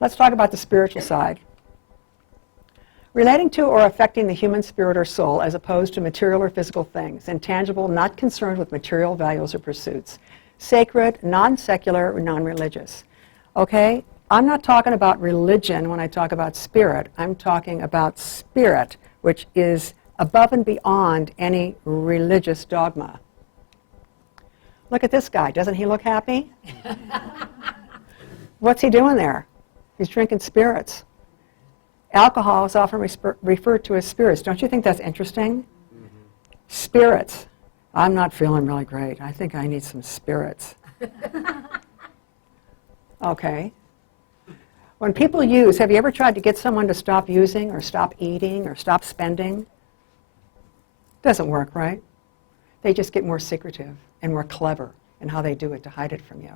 Let's talk about the spiritual side. Relating to or affecting the human spirit or soul as opposed to material or physical things, intangible, not concerned with material values or pursuits, sacred, non-secular, or non-religious. Okay? I'm not talking about religion when I talk about spirit. I'm talking about spirit, which is above and beyond any religious dogma. Look at this guy. Doesn't he look happy? What's he doing there? He's drinking spirits. Alcohol is often referred to as spirits. Don't you think that's interesting? Mm-hmm. Spirits. I'm not feeling really great. I think I need some spirits. Okay. When people use, have you ever tried to get someone to stop using or stop eating or stop spending? Doesn't work, right? They just get more secretive and more clever in how they do it to hide it from you.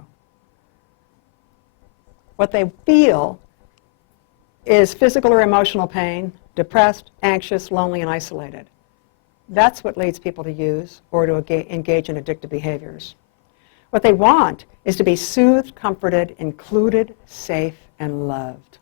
What they feel is physical or emotional pain, depressed, anxious, lonely, and isolated. That's what leads people to use or to engage in addictive behaviors. What they want is to be soothed, comforted, included, safe, and loved.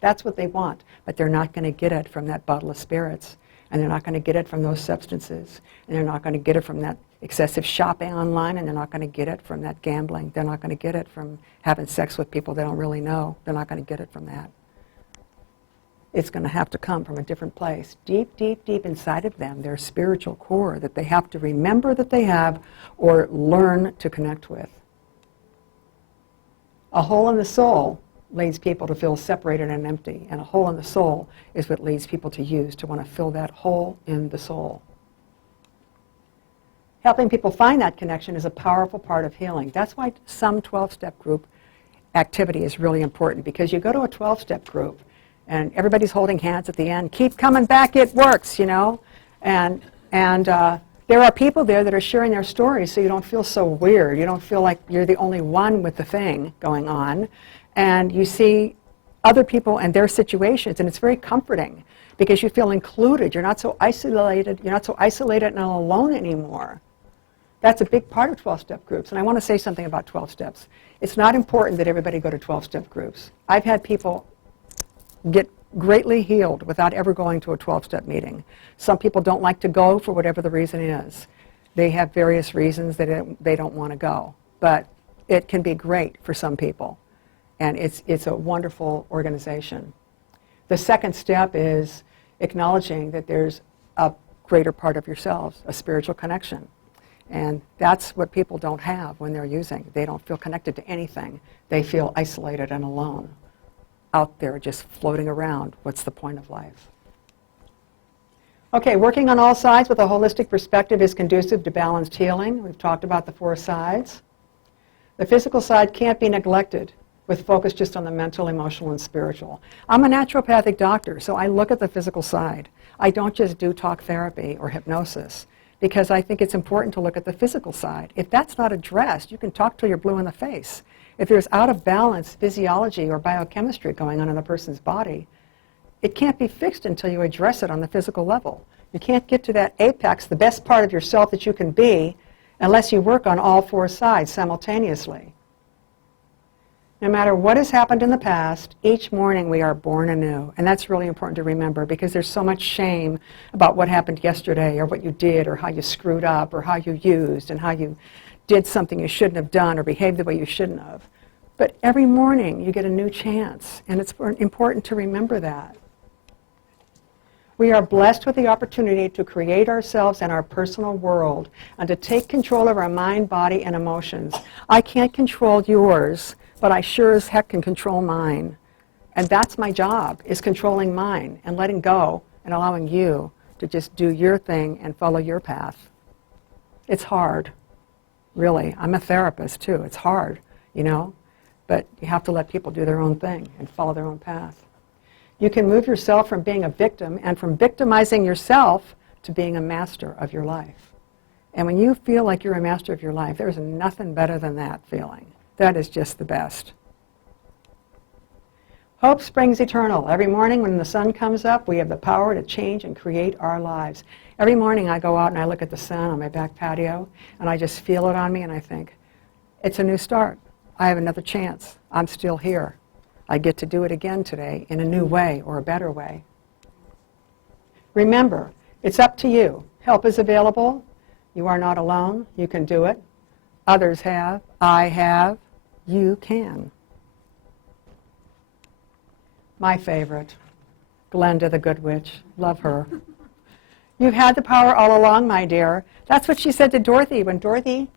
That's what they want, but they're not going to get it from that bottle of spirits, and they're not going to get it from those substances, and they're not going to get it from that excessive shopping online, and they're not going to get it from that gambling. They're not going to get it from having sex with people they don't really know. They're not going to get it from that. It's going to have to come from a different place, deep, deep, deep inside of them, their spiritual core that they have to remember that they have or learn to connect with. A hole in the soul leads people to feel separated and empty, and a hole in the soul is what leads people to use to want to fill that hole in the soul. Helping people find that connection is a powerful part of healing. That's why some 12-step group activity is really important, because you go to a 12-step group and everybody's holding hands at the end. Keep coming back, it works, you know. And there are people there that are sharing their stories, so you don't feel so weird. You don't feel like you're the only one with the thing going on. And you see other people and their situations, and it's very comforting because you feel included. You're not so isolated. You're not so isolated and alone anymore. That's a big part of 12-step groups. And I want to say something about 12 steps. It's not important that everybody go to 12-step groups. I've had people get greatly healed without ever going to a 12-step meeting. Some people don't like to go for whatever the reason is. They have various reasons that they don't want to go. But it can be great for some people. And it's a wonderful organization. The second step is acknowledging that there's a greater part of yourselves, a spiritual connection. And that's what people don't have when they're using. They don't feel connected to anything. They feel isolated and alone, out there just floating around. What's the point of life? Okay, working on all sides with a holistic perspective is conducive to balanced healing. We've talked about the 4 sides. The physical side can't be neglected with focus just on the mental, emotional, and spiritual. I'm a naturopathic doctor, so I look at the physical side. I don't just do talk therapy or hypnosis, because I think it's important to look at the physical side. If that's not addressed, you can talk till you're blue in the face. If there's out of balance physiology or biochemistry going on in a person's body, it can't be fixed until you address it on the physical level. You can't get to that apex, the best part of yourself that you can be, unless you work on all 4 sides simultaneously. No matter what has happened in the past, each morning we are born anew. And that's really important to remember, because there's so much shame about what happened yesterday or what you did or how you screwed up or how you used and how you did something you shouldn't have done or behaved the way you shouldn't have. But every morning you get a new chance, and it's important to remember that. We are blessed with the opportunity to create ourselves and our personal world and to take control of our mind, body, and emotions. I can't control yours, but I sure as heck can control mine. And that's my job, is controlling mine and letting go and allowing you to just do your thing and follow your path. It's hard, really. I'm a therapist too. It's hard, you know, but you have to let people do their own thing and follow their own path. You can move yourself from being a victim and from victimizing yourself to being a master of your life. And when you feel like you're a master of your life, there's nothing better than that feeling. That is just the best. Hope springs eternal. Every morning when the sun comes up, we have the power to change and create our lives. Every morning I go out and I look at the sun on my back patio, and I just feel it on me, and I think, it's a new start. I have another chance. I'm still here. I get to do it again today in a new way or a better way. Remember, it's up to you. Help is available. You are not alone. You can do it. Others have. I have. You can. My favorite, Glenda the Good Witch. Love her. You've had the power all along, my dear. That's what she said to Dorothy when Dorothy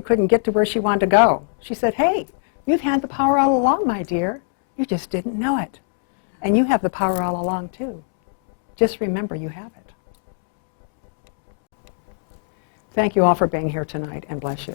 couldn't get to where she wanted to go. She said, hey, you've had the power all along, my dear. You just didn't know it. And you have the power all along, too. Just remember you have it. Thank you all for being here tonight, and bless you.